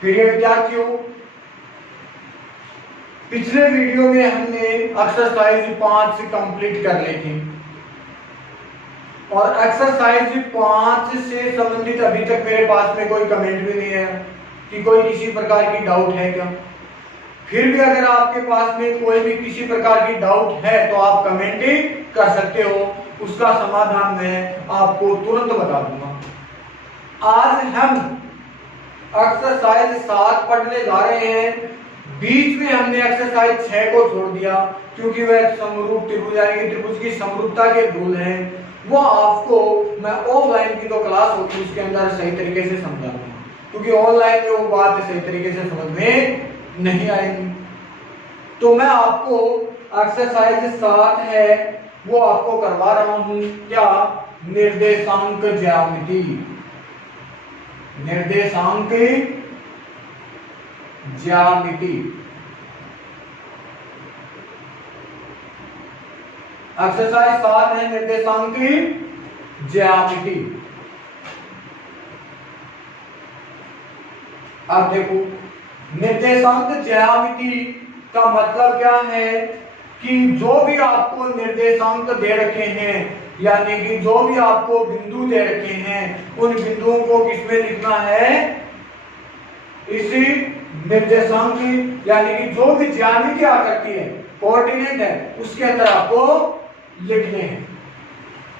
प्रिय विद्यार्थियों, पिछले वीडियो में हमने एक्सरसाइज 5 कंप्लीट कर ली थी और एक्सरसाइज 5 से संबंधित अभी तक मेरे पास में कोई कमेंट भी नहीं है कि कोई किसी प्रकार की डाउट है क्या। फिर भी अगर आपके पास में कोई भी किसी प्रकार की डाउट है तो आप कमेंट कर सकते हो, उसका समाधान मैं आपको तुरंत बता दूंगा। आज हम एक्सरसाइज 7 पढ़ने जा रहे हैं। बीच में हमने एक्सरसाइज 6 को छोड़ दिया क्योंकि वह समरूप त्रिभुज यानी कि त्रिभुज की समरूपता के रूल हैं, वो आपको मैं ऑफलाइन की जो क्लास होगी उसके अंदर सही तरीके से समझाऊंगा, क्योंकि ऑनलाइन में वो बात सही तरीके से समझ में नहीं आएगी। तो मैं आपको एक्सरसाइज 7 है वो आपको करवा रहा हूं। क्या? निर्देशांक ज्यामिति। निर्देशांक ज्यामिति। एक्सरसाइज 7 है निर्देशांक ज्यामिति। अब देखो, निर्देशांक ज्यामिति का मतलब क्या है कि जो भी आपको निर्देशांक दे रखे हैं यानी कि जो भी आपको बिंदु दे रखे हैं उन बिंदुओं को किसमें लिखना है? इसी निर्देशांक यानी कि जो भी ज्यामिति आकृति है, कोऑर्डिनेट है, उसके अंदर आपको लिखने हैं।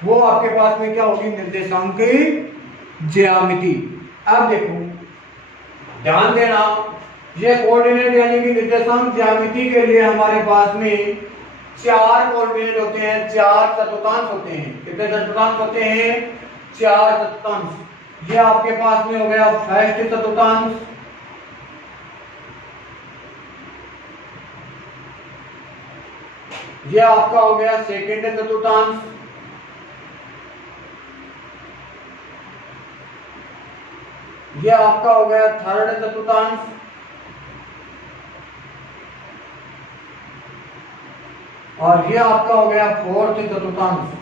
वो आपके पास में क्या होगी? निर्देशांक ज्यामिति। अब देखो, ध्यान देना, ये कोऑर्डिनेट यानी कि निर्देशांक ज्यामिति के लिए हमारे पास में 4 कोऑर्डिनेट होते हैं, 4 चतुर्थांश होते हैं। कितने चतुर्थांश होते हैं? 4 चतुर्थांश। ये आपके पास में हो गया फर्स्ट चतुर्थांश, ये आपका हो गया सेकंड चतुर्थांश, ये आपका हो गया थर्ड चतुर्थांश, और ये आपका हो गया फोर्थ चतुर्थांश।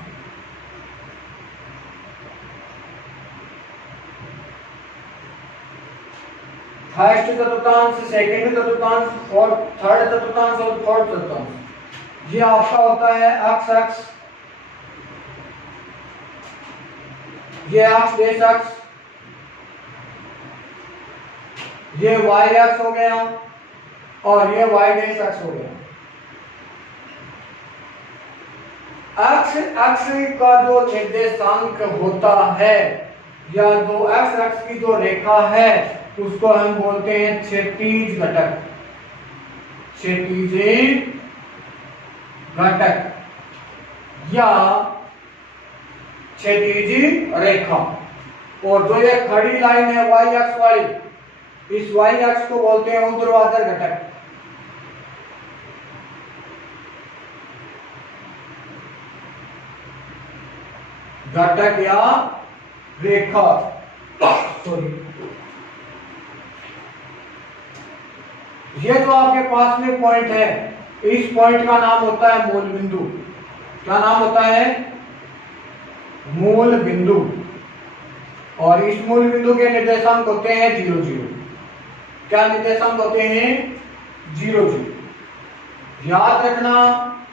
फर्स्ट चतुर्थांश, सेकंड चतुर्थांश और थर्ड चतुर्थांश और फोर्थ चतुर्थांश, ये आपका होता है एक्स अक्ष, ये एक्स बेस अक्ष, ये वाई अक्ष हो गया और ये वाई बेस अक्ष हो गया। एक्स अक्ष का जो निर्देशांक होता है या जो एक्स अक्ष की जो रेखा है उसको हम बोलते हैं क्षैतिज घटक। क्षैतिज घटक या क्षैतिज रेखा। और जो ये खड़ी लाइन है वाई अक्ष वाली, इस वाई अक्ष को बोलते हैं ऊर्ध्वाधर घटक। घटक या रेखा, सॉरी। ये जो आपके पास में पॉइंट है, इस पॉइंट का नाम होता है मूल बिंदु। क्या नाम होता है? मूल बिंदु। और इस मूल बिंदु के निर्देशांक होते हैं 0 0। क्या निर्देशांक होते हैं? 0 0। याद रखना,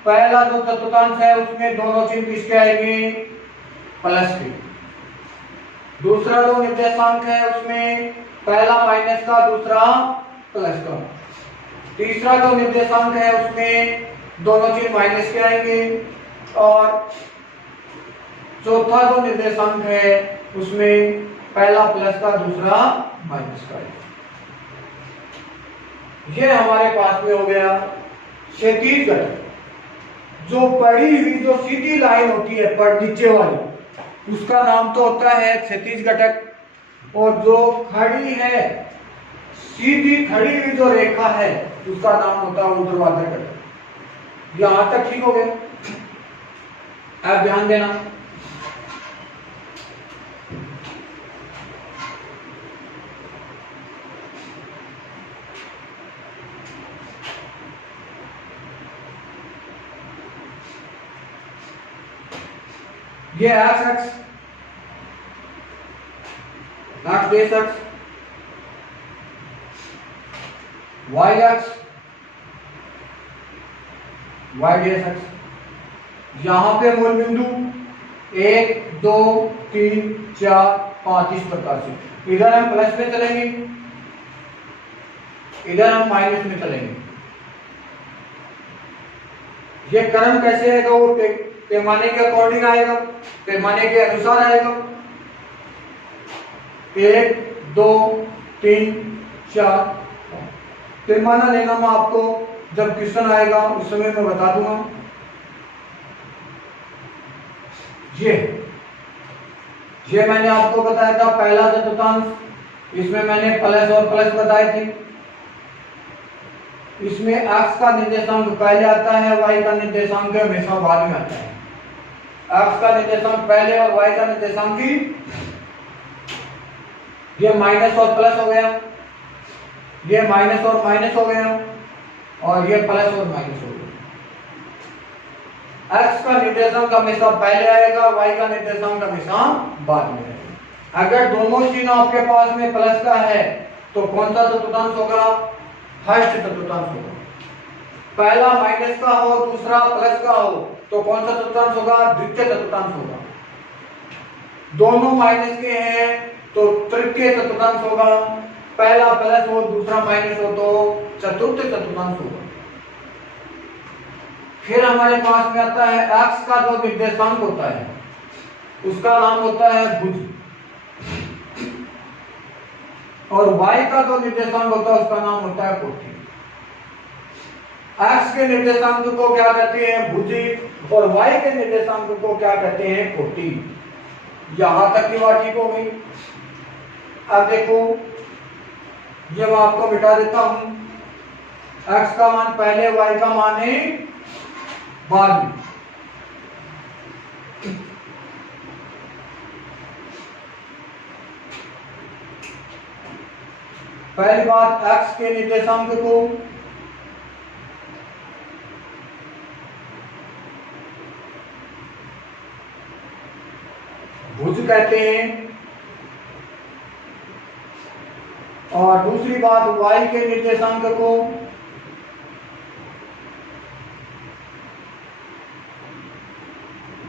पहला जो चतुर्थांश है उसमें दोनों चिन्ह किसके आएंगे? प्लस के। दूसरा जो निर्देशांक है उसमें पहला माइनस का, दूसरा प्लस का। तीसरा जो निर्देशांक है उसमें दोनों चिन्ह माइनस के आएंगे और चौथा जो निर्देशांक है उसमें पहला प्लस का, दूसरा माइनस का। ये हमारे पास में हो गया क्षैतिज घटक। जो पड़ी हुई जो सीधी लाइन होती है पर नीचे वाली, उसका नाम तो होता है क्षैतिज घटक। और जो खड़ी है, सीधी खड़ी हुई जो रेखा है, उसका नाम होता है ऊर्ध्वाधर घटक। यहां तक ठीक हो गया? अब ध्यान देना, ये एक्स अक्ष, एक्स बेस अक्ष, Y X Y D S X. यहां पे मूल बिंदु 1 2 3 4 5 इस प्रकार से। इधर हम प्लस में चलेंगे, इधर हम माइनस में चलेंगे। ये क्रम कैसे आएगा? वो पैमाने के अकॉर्डिंग आएगा, पैमाने के अनुसार आएगा। 1 2 3 4 पैमाना लेना मैं आपको जब क्वेश्चन आएगा उस समय मैं बता दूंगा। ये मैंने आपको बताया था पहला चतुर्थांश, इसमें मैंने प्लस और प्लस बताए थे। इसमें x का निर्देशांक पहले आता है, y का निर्देशांक हमेशा बाद में आता है। x का निर्देशांक पहले और y का निर्देशांक ही, ये माइनस और प्लस हो गया, ये माइनस और माइनस हो गया, और ये प्लस और माइनस हो गया। x का निर्देशांक हमेशा पहले आएगा, y का निर्देशांक हमेशा बाद में आएगा। अगर दोनों चिन्ह आपके पास में प्लस का है तो कौन सा चतुर्थांश होगा? फर्स्ट चतुर्थांश होगा। पहला माइनस का हो, दूसरा प्लस का हो तो कौन सा चतुर्थांश होगा? द्वितीय चतुर्थांश होगा। दोनों माइनस के हैं तो तृतीय चतुर्थांश होगा। पहला प्लस हो, दूसरा माइनस हो तो चतुर्थ चतुर्थांश होगा। फिर हमारे पास में आता है x का जो निर्देशांक होता है उसका नाम होता है भुज, और y का जो निर्देशांक होता है उसका नाम होता है कोटि। x के निर्देशांक को क्या कहते हैं? भुजी, और y के निर्देशांक को क्या कहते हैं? कोटि। यहां तक की बात ठीक हो गई। अब देखो, ये मैं आपको मिटा देता हूं। x का मान पहले, y का मान है बाद में। पहली बात, x के निर्देशांक को भुज कहते हैं, और दूसरी बात y के निर्देशांक को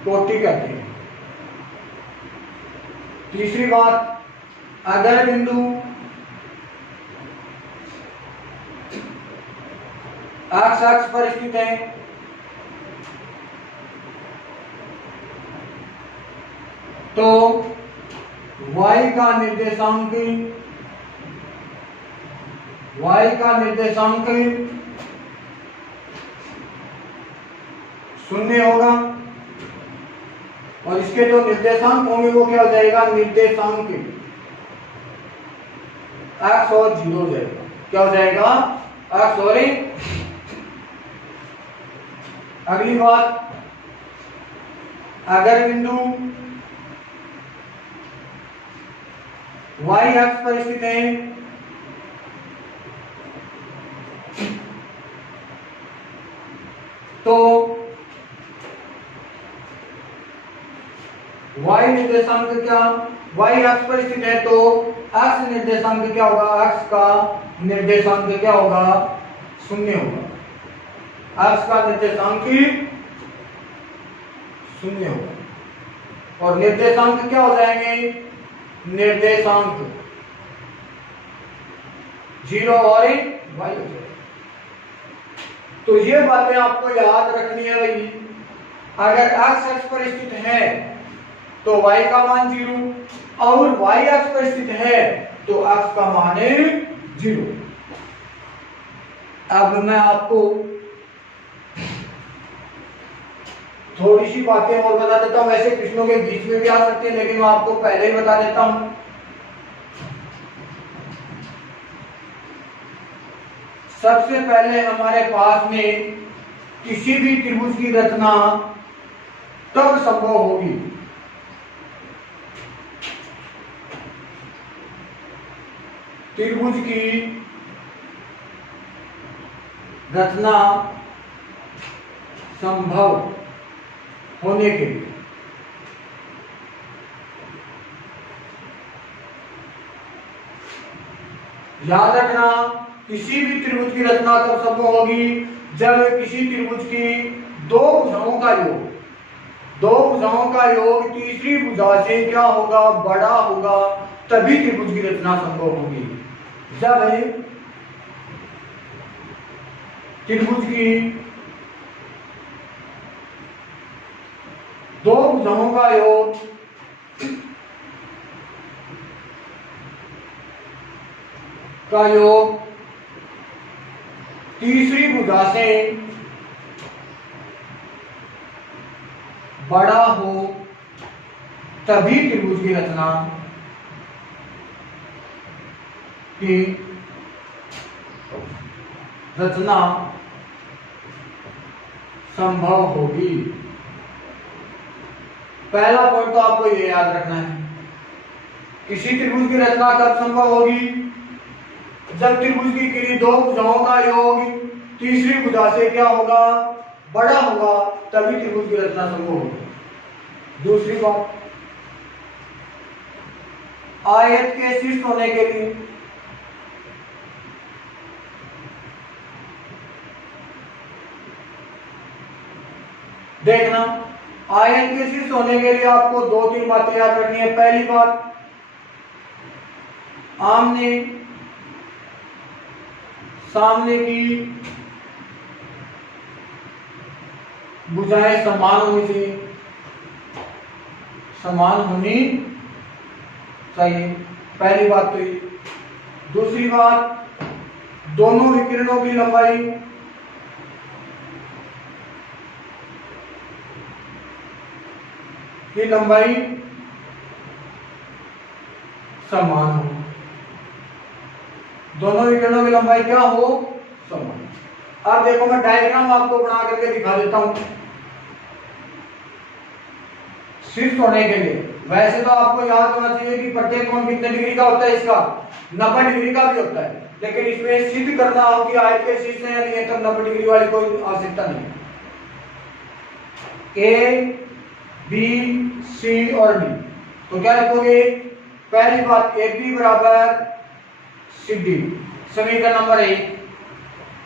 कोटि कहते हैं। तीसरी बात, अगर बिंदु x अक्ष पर स्थित है तो y का निर्देशांक शून्य होगा, और इसके जो निर्देशांक होंगे वो क्या हो जाएगा? निर्देशांक x और 0 हो जाएगा। क्या हो जाएगा? x और 1। अगली बात, अगर बिंदु y अक्ष पर स्थित है तो y निर्देशांक क्या? y अक्ष पर स्थित है तो x निर्देशांक क्या होगा? x का निर्देशांक क्या होगा? शून्य होगा। x का निर्देशांक शून्य होगा, और निर्देशांक क्या हो जाएंगे? निर्देशांक 0 और 1 y हो जाएगा। तो ये बातें आपको याद रखनी है भाई। अगर x अक्ष पर स्थित है तो y का मान 0, और y अक्ष पर स्थित है तो x का मान है 0। अब मैं आपको थोड़ी सी बातें और बता देता हूं। वैसे प्रश्नों के बीच में भी आ सकते हैं, लेकिन मैं आपको पहले ही बता देता हूं। सबसे पहले हमारे पास में किसी भी त्रिभुज की रचना तब संभव होगी त्रिभुज की रचना संभव होने के लिए याद रखना किसी भी त्रिभुज की रचना कब संभव होगी? जब किसी त्रिभुज की दो भुजाओं का योग तीसरी भुजा से क्या होगा? बड़ा होगा, तभी त्रिभुज की रचना संभव होगी। जब त्रिभुज की दो भुजाओं का योग तीसरी भुजा से बड़ा हो, तभी त्रिभुज की रचना संभव होगी। पहला पॉइंट तो आपको ये याद रखना है, किसी त्रिभुज की रचना कब संभव होगी? जब त्रिभुज की किसी दो भुजाओं का योग तीसरी भुजा से क्या होगा? बड़ा होगा, तभी त्रिभुज की रचना संभव होगी। दूसरी बात, आयत के शीर्ष होने के लिए देखना, आयत के शीर्ष होने के लिए आपको दो तीन बातें याद रखनी है। पहली बात, आमने सामने की भुजाएं समान होनी चाहिए, पहली बात तो ये। दूसरी बात, दोनों विकिरणों की लंबाई समान हो, दोनों विकिरणों की लंबाई क्या हो? समान। अब देखो मैं डायग्राम आपको बना करके दिखा देता हूं। शीर्ष होने के लिए वैसे तो आपको याद होना चाहिए कि प्रत्येक कोण कितने डिग्री का होता है? इसका 90 डिग्री का भी होता है, लेकिन इसमें सिद्ध करना हो कि आयत के शीर्ष है या नहीं है, तब 90 डिग्री वाली कोई आवश्यकता नहीं। ए, बी, सी और डी, तो क्या लिखोगे? पहली बात, ए बी बराबर सी डी, समीकरण नंबर 1।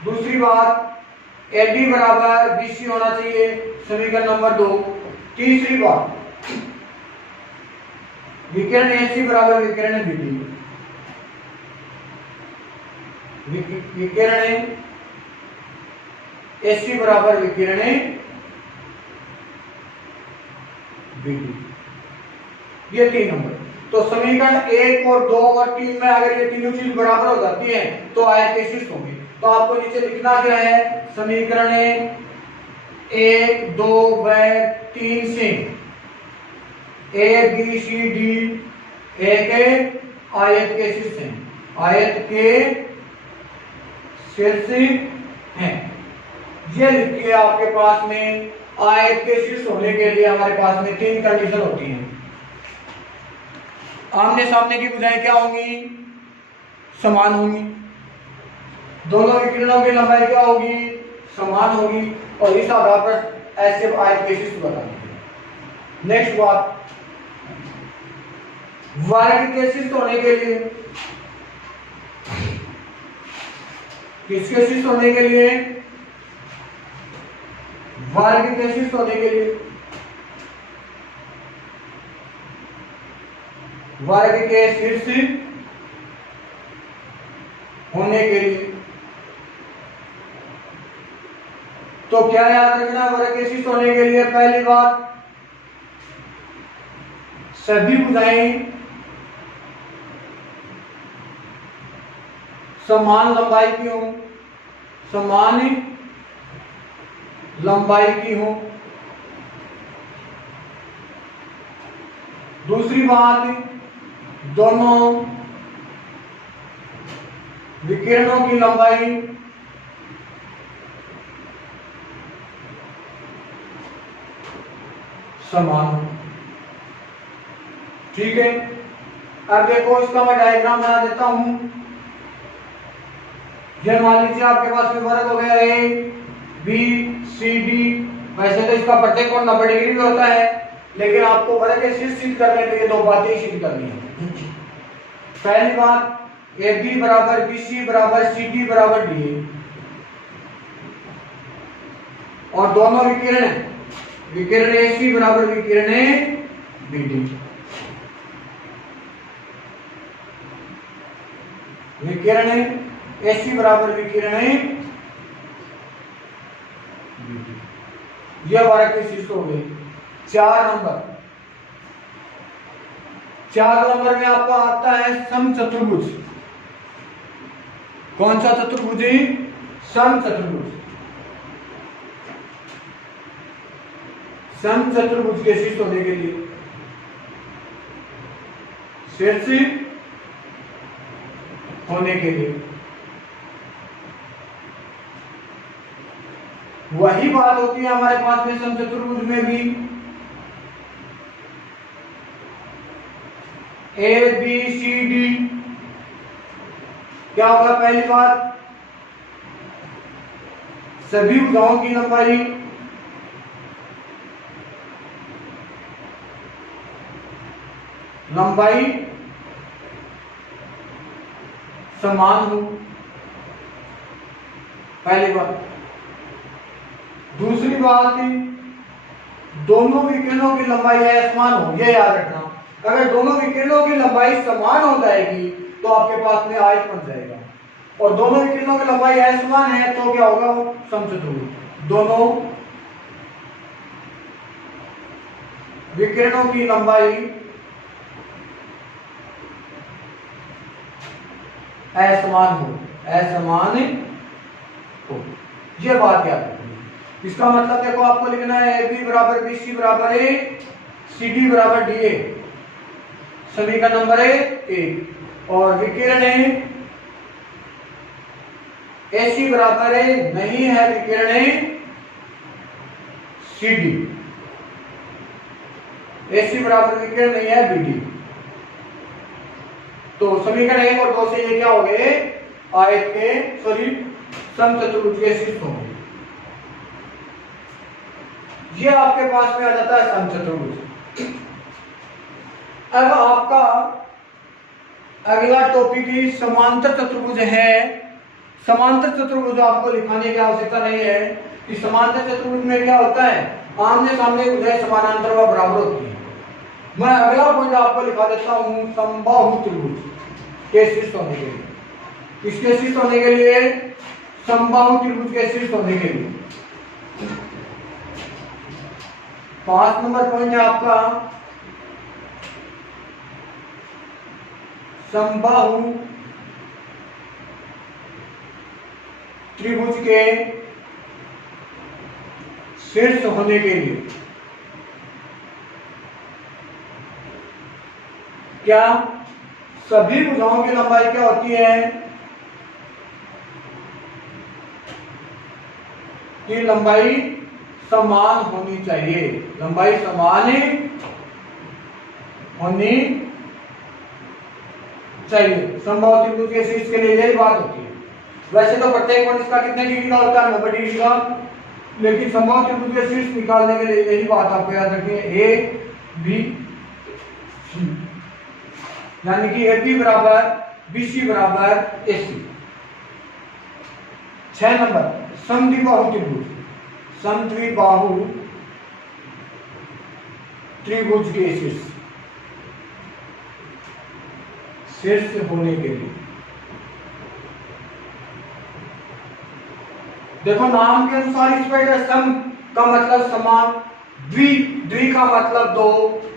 दूसरी बात, ए डी बराबर बी सी होना चाहिए, समीकरण नंबर 2। तीसरी बात, विकिरण ए सी बराबर विकिरण बी डी, विकिरण ए सी बराबर विकिरण बी डी, ये 3 नंबर। तो समीकरण 1 और 2 और 3 में अगर ये तीनों चीज बराबर हो जाती है तो आयत के शीर्ष होंगे। तो आपको नीचे लिखना क्या है? समीकरण 1, 2 व 3 से ए बी सी डी एक आयत के शीर्ष हैं, आयत के शीर्ष हैं। ये लिखिए आपके पास में, आयत के शीर्ष होने के लिए हमारे पास में 3 कंडीशन होती हैं। आमने सामने की भुजाएं क्या होंगी? समान होंगी, दोनों विकिरणों की लंबाई क्या होगी? समान होगी, और इस आधार पर ऐसे आयत के शीर्ष बता दीजिए। नेक्स्ट बात, वर्ग के शीर्ष होने के लिए, किसके शीर्ष होने के लिए? वर्ग के शीर्ष होने के लिए, वर्ग के शीर्ष होने के लिए तो क्या याद रखना? वर्ग के शीर्ष होने के लिए पहली बात, सभी भुजाएं समान लंबाई की हो, समान लंबाई की हो। दूसरी बात, दोनों विकिरणों की लंबाई समान हो। ठीक है, अब देखो इसका मैं डायग्राम बना देता हूं। ये मान लीजिए आपके पास में वर्ग हो गया ए बी सी डी। वैसे तो इसका प्रत्येक कोण 90 डिग्री भी होता है, लेकिन आपको वर्ग के शीर्ष सिद्ध करने के लिए 2 बातें सिद्ध करनी है। पहली बात, ए बी बराबर बी सी बराबर सी डी बराबर डी ए, और दोनों विकिरण विकिरण ए सी बराबर विकिरण ए बी डी, विकिरण ए सी बराबर विकिरण ए बी डी। ये हमारा केस हो गई। 4 नंबर, 4 नंबर में आपको आता है समचतुर्भुज। कौन सा चतुर्भुज? समचतुर्भुज। समचतुर्भुज के शीर्ष होने के लिए शीर्ष होने के लिए वही बात होती है हमारे पास में समचतुर्भुज में भी। ए बी सी डी क्या होगा? पहली बात, सभी भुजाओं की लंबाई समान हो, पहली बात। दूसरी बात, दोनों विकिरणों की लंबाई असमान हो, यह याद रखना। अगर दोनों विकिरणों की लंबाई समान हो जाएगी तो आपके पास में आयत बन जाएगा, और दोनों विकिरणों की लंबाई असमान है तो क्या होगा? समचतुर्भुज। दोनों विकिरणों की लंबाई असमान हो, असमान हो, यह बात याद रखनी। इसका मतलब देखो, आपको लिखना है ए बी बराबर बी सी बराबर ए, सी डी बराबर डी ए, समीकरण नंबर 1। और विकिरण ए सी बराबर ए नहीं है विकिरण सी डी, ए सी बराबर विकिरण नहीं है बी डी। तो समीकरण 1 और 2 से ये क्या हो गए? आयत के समचतुर्भुज के शीर्ष होंगे। ये आपके पास में आ जाता है समचतुर्भुज। अब आपका अगला टॉपिक ही समांतर चतुर्भुज है। समांतर चतुर्भुज आपको लिखाने की आवश्यकता नहीं है कि समांतर चतुर्भुज में क्या होता है? आमने सामने भुजाएं समानांतर व बराबर होती है। मैं अगला पॉइंट आपको लिखा देता हूं, समबाहु त्रिभुज के शीर्ष होने के लिए। किसके शीर्ष होने के लिए? समबाहु त्रिभुज के शीर्ष होने के लिए। 5 नंबर पॉइंट है आपका समबाहु त्रिभुज के शीर्ष होने के लिए क्या सभी भुजाओं की लंबाई क्या होती है? कि लंबाई समान होनी चाहिए, लंबाई समान होनी चाहिए। समबाहु त्रिभुज के शीर्ष के लिए यही बात होती है। वैसे तो प्रत्येक कोण इसका कितने डिग्री का होता है? 90 डिग्री का, लेकिन समबाहु त्रिभुज के शीर्ष निकालने के लिए यही बात आपको याद रखनी है, ए बी सी, यानी कि ए बी बराबर बी सी बराबर ए सी। 6 नंबर समद्विबाहु त्रिभुज। समद्विबाहु त्रिभुज के शीर्ष होने के लिए देखो, नाम के अनुसार इस पर सम का मतलब समान, द्वि का मतलब दो,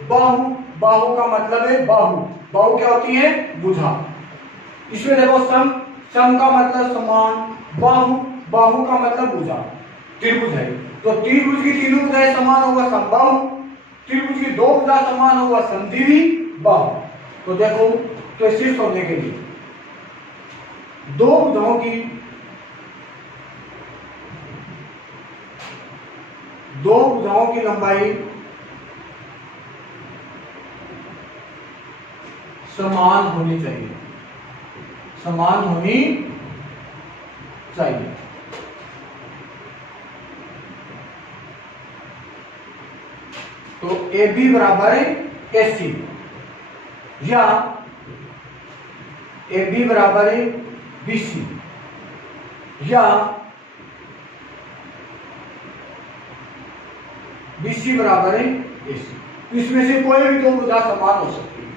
बाहु का मतलब है बाहु। बाहु क्या होती है? भुजा। इसमें देखो सम का मतलब समान, बाहु का मतलब भुजा। त्रिभुज है तो त्रिभुज की तीनों भुजाएं समान होगा समबाहु, त्रिभुज की 2 भुजा समान होगा समद्विबाहु। तो देखो, तो शीर्ष होने के लिए 2 भुजाओं की 2 भुजाओं की लंबाई समान होनी चाहिए, समान होनी चाहिए। तो ए बी बराबर ए सी, या ए बी बराबर है बी सी, या बी सी बराबर है ए सी। इसमें से कोई भी दो भुजा समान हो सकती है।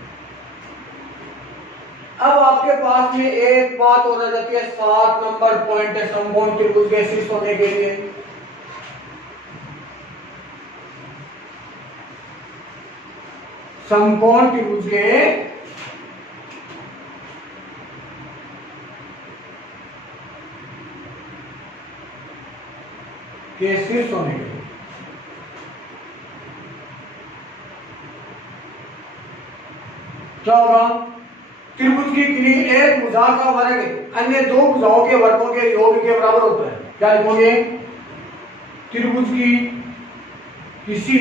अब आपके पास में एक बात और आ जाती है, 7 नंबर पॉइंट है समकोण त्रिभुज के शीर्ष होने के लिए। समकोण त्रिभुज के शीर्ष होने के लिए क्या होगा? त्रिभुज की किसी एक भुजा का वर्ग अन्य दो भुजाओं के वर्गों के योग के बराबर होता है। क्या लिखोगे? त्रिभुज की किसी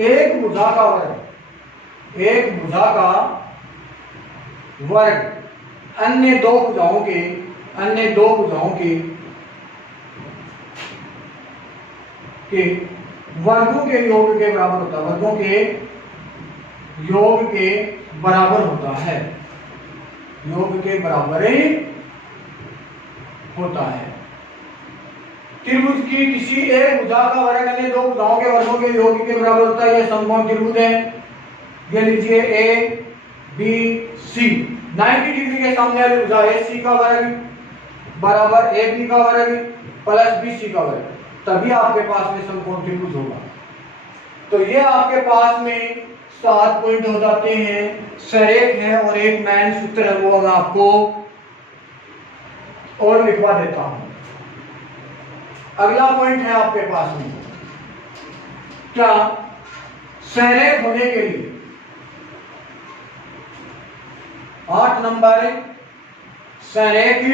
एक भुजा का वर्ग, एक भुजा का वर्ग अन्य दो भुजाओं के वर्गों के योग के बराबर होता है। वर्गों के योग के बराबर होता है, योग के बराबर होता है। त्रिभुज की किसी एक भुजा का वर्ग अन्य दो भुजाओं के वर्गों के योग के बराबर होता है। यह समकोण त्रिभुज है। ये लीजिए ए बी सी, 90 डिग्री के सामने वाली भुजा ए सी का वर्ग बराबर ए बी का वर्ग प्लस बी सी का वर्ग, तभी आपके पास में समकोण त्रिभुज होगा। तो ये आपके पास में 7 पॉइंट हो जाते हैं। सरेख है और एक मैन सूत्र है, वो मैं आपको और लिखवा देता हूं। अगला पॉइंट है आपके पास में क्या? सरेख होने के लिए 8 नंबर सरेख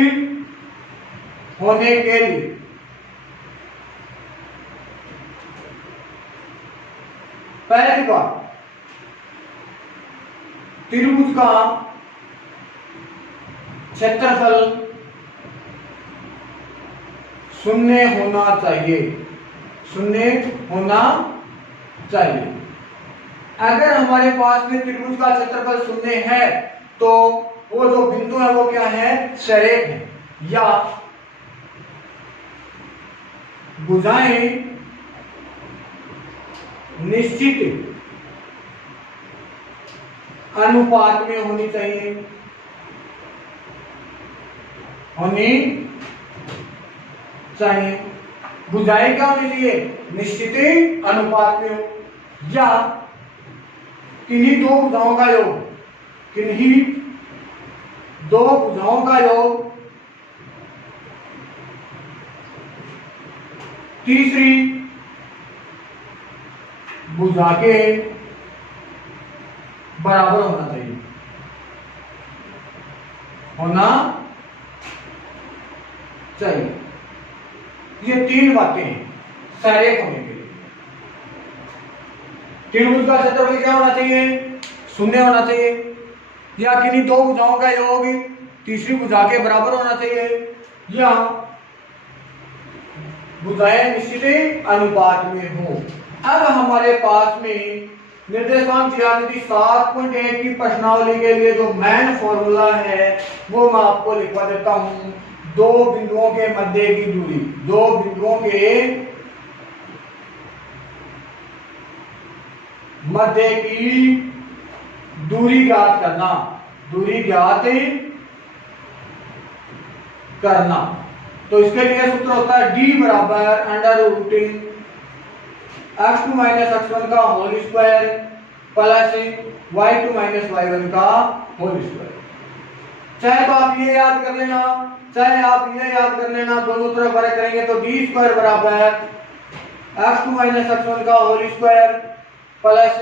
होने के लिए पहली बात, त्रिभुज का क्षेत्रफल शून्य होना चाहिए, शून्य होना चाहिए। अगर हमारे पास में त्रिभुज का क्षेत्रफल शून्य है तो वो जो बिंदु है वो क्या है? सरेख है, या भुजाएं निश्चित अनुपात में होनी चाहिए, भुजाएं क्या होनी चाहिए? निश्चित अनुपात में हो, या किन्हीं दो भुजाओं का योग, किन्हीं दो भुजाओं का योग तीसरी भुजा के बराबर होना चाहिए, होना चाहिए। ये 3 बातें हैं सरेख होने के लिए। त्रिभुज का क्षेत्रफल क्या होना चाहिए? शून्य होना चाहिए, या किन्हीं दो भुजाओं का योग तीसरी भुजा के बराबर होना चाहिए, या भुजाएं निश्चित अनुपात में हो। अब हमारे पास में निर्देशांक ज्यामिति 7.1 की प्रश्नावली के लिए जो मेन फॉर्मूला है वो मैं आपको लिखवा देता हूं। दो बिंदुओं के मध्य की दूरी, दो बिंदुओं के मध्य की दूरी ज्ञात करना, दूरी ज्ञात करना। तो इसके लिए सूत्र होता है d बराबर under root x2 minus x1 का whole square plus y2 minus y1 का होल स्क्वायर। चाहे तो आप ये याद कर लेना, चाहे आप ये याद कर लेना, दोनों तरफ वर्ग करेंगे तो d स्क्वायर बराबर x2 माइनस x1 का whole square plus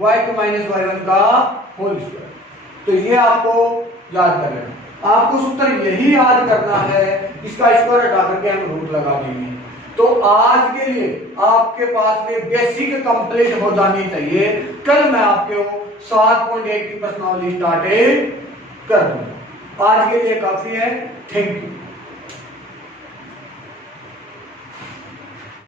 y2 minus y1 का होल स्क्वायर। तो ये आपको याद कर लेना। आपको सूत्र यही याद करना है, इसका स्क्वायर हटा करके हम रूट लगा देंगे। तो आज के लिए आपके पास में बेसिक कंप्लीट हो जानी चाहिए। कल मैं आपको 7.1 की प्रश्नावली स्टार्ट कर दूंगा। आज के लिए काफी है। Thank you.